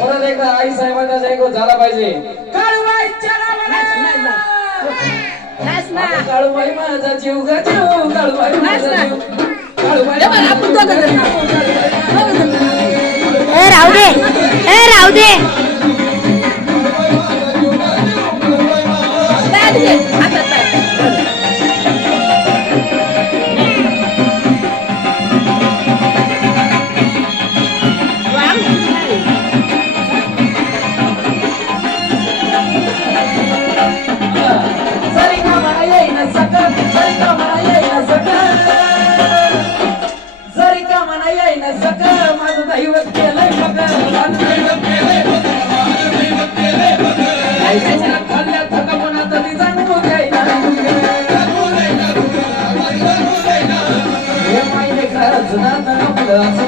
परत एकदा आई साहेबांचा जय गो झाला पाहिजे. काळूबाई माझा जीव ग जीव काळूबाई माझा जीव काळूबाई राहू दे राहू दे जुना